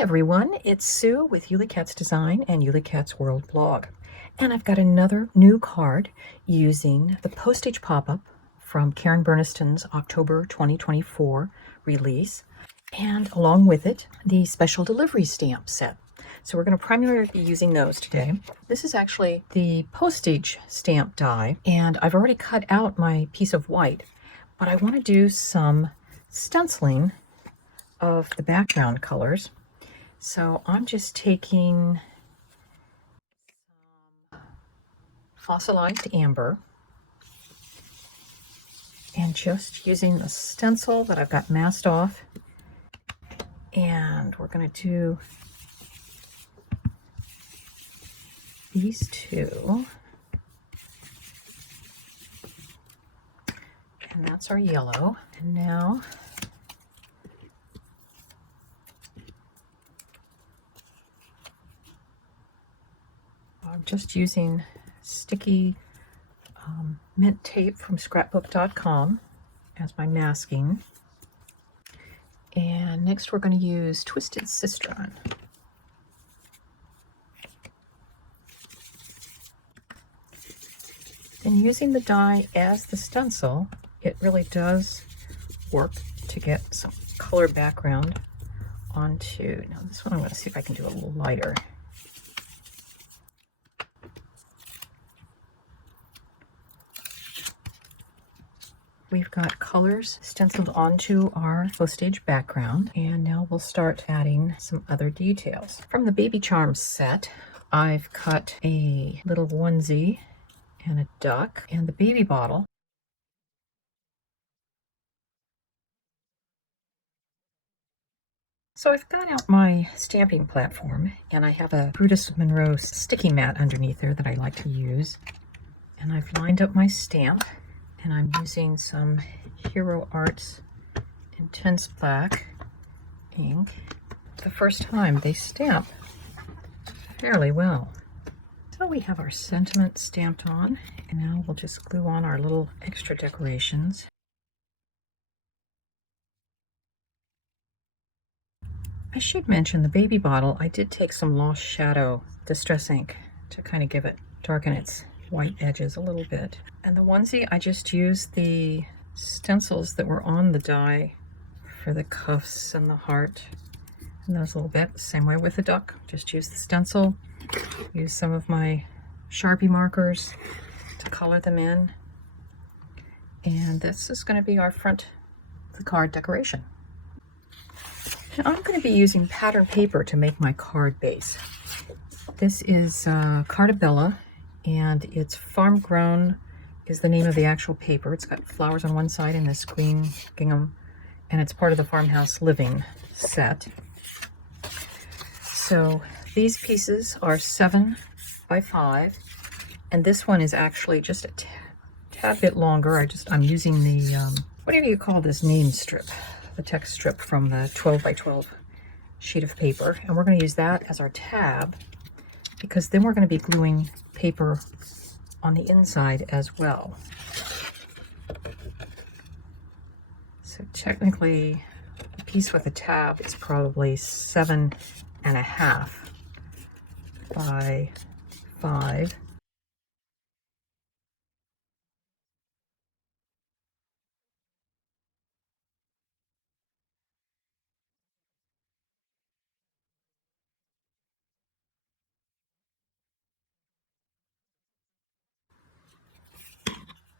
Hi everyone, it's Sue with Yuli Katz Design and Yuli Katz World blog. And I've got another new card using the postage pop-up from Karen Burniston's October 2024 release, and along with it, the special delivery stamp set. So we're going to primarily be using those today. This is actually the postage stamp die, and I've already cut out my piece of white, but I want to do some stenciling of the background colors. So I'm just taking fossilized amber and just using the stencil that I've got masked off. And we're going to do these two. And that's our yellow. And now I'm just using sticky mint tape from scrapbook.com as my masking. And next we're going to use Twisted Cistron. And using the die as the stencil, it really does work to get some color background onto, now this one I'm going to see if I can do a little lighter. We've got colors stenciled onto our postage background, and now we'll start adding some other details. From the Baby Charms set, I've cut a little onesie and a duck and the baby bottle. So I've got out my stamping platform, and I have a Brutus Monroe sticky mat underneath there that I like to use. And I've lined up my stamp, and I'm using some Hero Arts Intense Black ink. The first time they stamp fairly well. So we have our sentiment stamped on, and now we'll just glue on our little extra decorations. I should mention the baby bottle, I did take some Lost Shadow Distress ink to kind of give it, darken its white edges a little bit. And the onesie, I just used the stencils that were on the die for the cuffs and the heart and those little bits. Same way with the duck, just use the stencil, use some of my Sharpie markers to color them in. And this is going to be our front of the card decoration. And I'm going to be using pattern paper to make my card base. This is Cartabella, and it's Farm Grown is the name of the actual paper. It's got flowers on one side and this green gingham, and it's part of the Farmhouse Living set. So these pieces are 7 by 5, and this one is actually just a tad bit longer. I'm using the whatever you call this name strip, the text strip from the 12 by 12 sheet of paper, and we're going to use that as our tab, because then we're going to be gluing paper on the inside as well. So technically a piece with a tab is probably 7.5 by 5.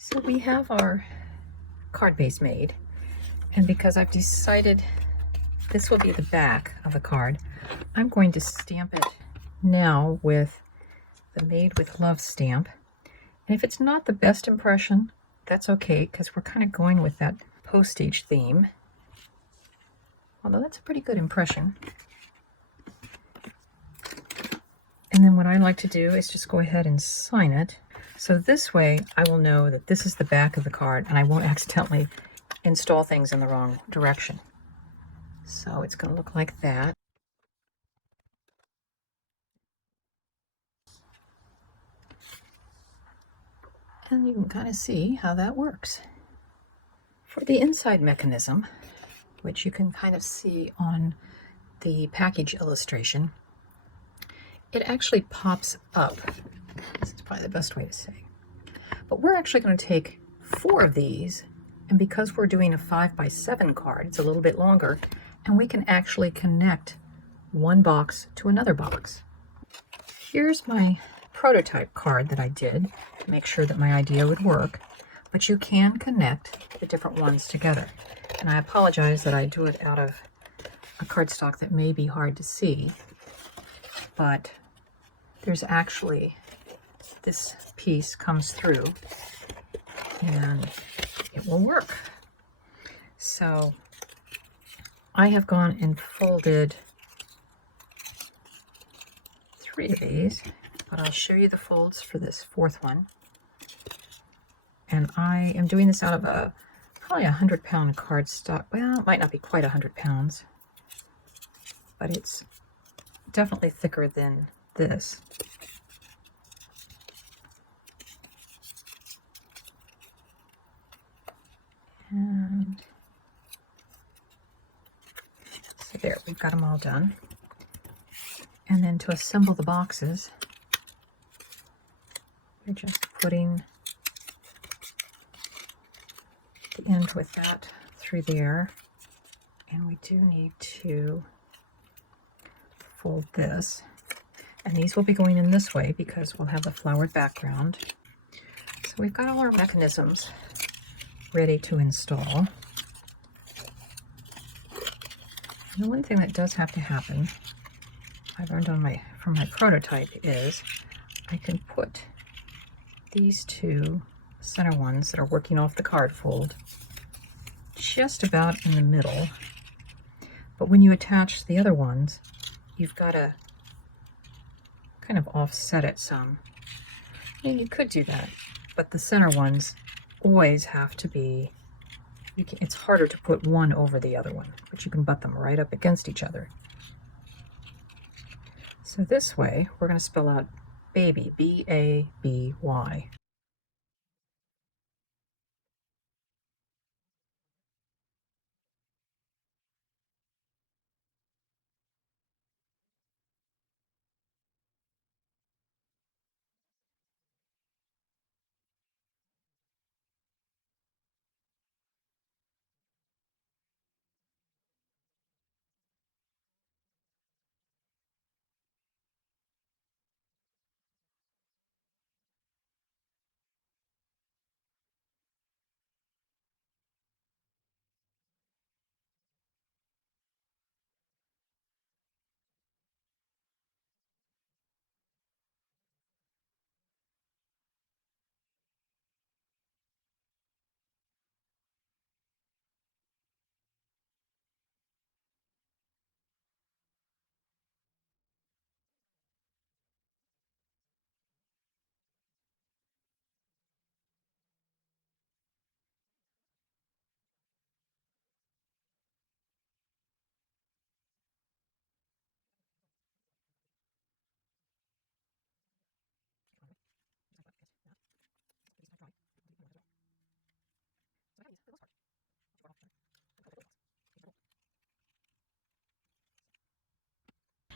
So we have our card base made, and because I've decided this will be the back of the card, I'm going to stamp it now with the Made with Love stamp. And if it's not the best impression, that's okay, because we're kind of going with that postage theme. Although that's a pretty good impression. And then what I like to do is just go ahead and sign it. So this way I will know that this is the back of the card, and I won't accidentally install things in the wrong direction. So it's going to look like that. And you can kind of see how that works. For the inside mechanism, which you can kind of see on the package illustration, it actually pops up. This is probably the best way to say. But we're actually going to take 4 of these, and because we're doing a 5x7 card, it's a little bit longer, and we can actually connect one box to another box. Here's my prototype card that I did to make sure that my idea would work, but you can connect the different ones together. And I apologize that I do it out of a cardstock that may be hard to see, but there's actually, this piece comes through and it will work. So I have gone and folded 3 of these, but I'll show you the folds for this 4th one. And I am doing this out of a probably 100-pound cardstock. Well, it might not be quite 100 pounds, but it's definitely thicker than this. And so there, we've got them all done. And then to assemble the boxes, we're just putting the end with that through there. And we do need to fold this. And these will be going in this way because we'll have the flowered background. So we've got all our mechanisms ready to install. And the one thing that does have to happen, I learned from my prototype, is I can put these 2 center ones that are working off the card fold just about in the middle. But when you attach the other ones, you've got to kind of offset it some. And you could do that, but the center ones always have to be, it's harder to put one over the other one, but you can butt them right up against each other. So this way, we're going to spell out baby, B-A-B-Y.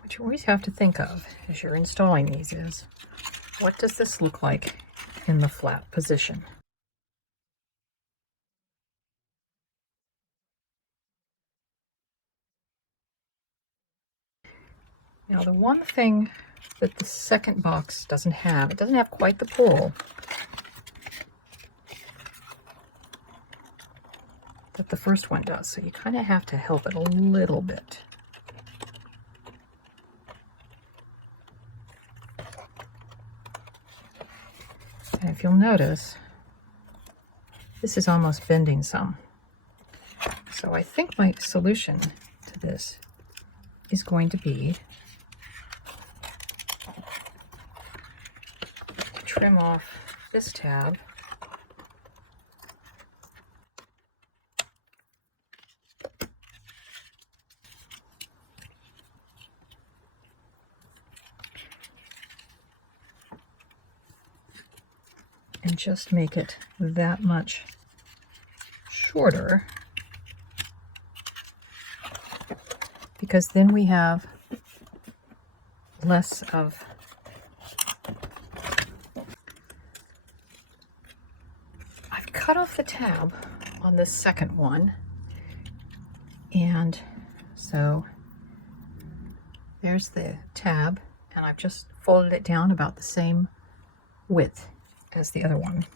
What you always have to think of as you're installing these is, what does this look like in the flat position? Now the one thing that the second box doesn't have, it doesn't have quite the pull that the first one does, so you kind of have to help it a little bit. And if you'll notice, this is almost bending some. So I think my solution to this is going to be to trim off this tab and just make it that much shorter, because then we have less of I've cut off the tab on this second one, and so there's the tab, and I've just folded it down about the same width as the other one.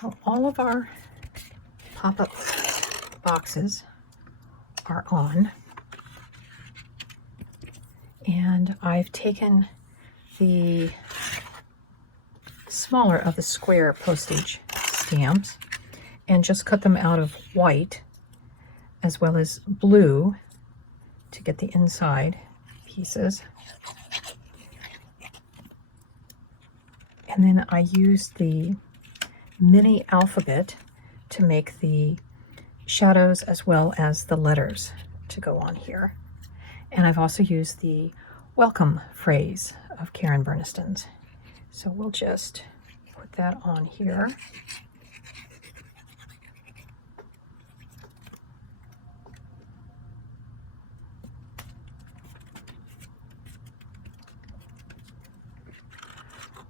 So all of our pop-up boxes are on, and I've taken the smaller of the square postage stamps and just cut them out of white as well as blue to get the inside pieces. And then I used the mini alphabet to make the shadows as well as the letters to go on here. And I've also used the welcome phrase of Karen Burniston's. So we'll just put that on here.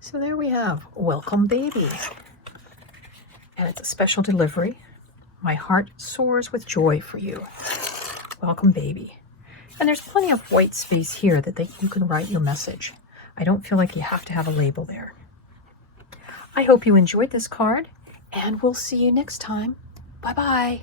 So there we have Welcome Baby. And it's a special delivery. My heart soars with joy for you. Welcome Baby. And there's plenty of white space here that you can write your message. I don't feel like you have to have a label there. I hope you enjoyed this card, and we'll see you next time. Bye-bye.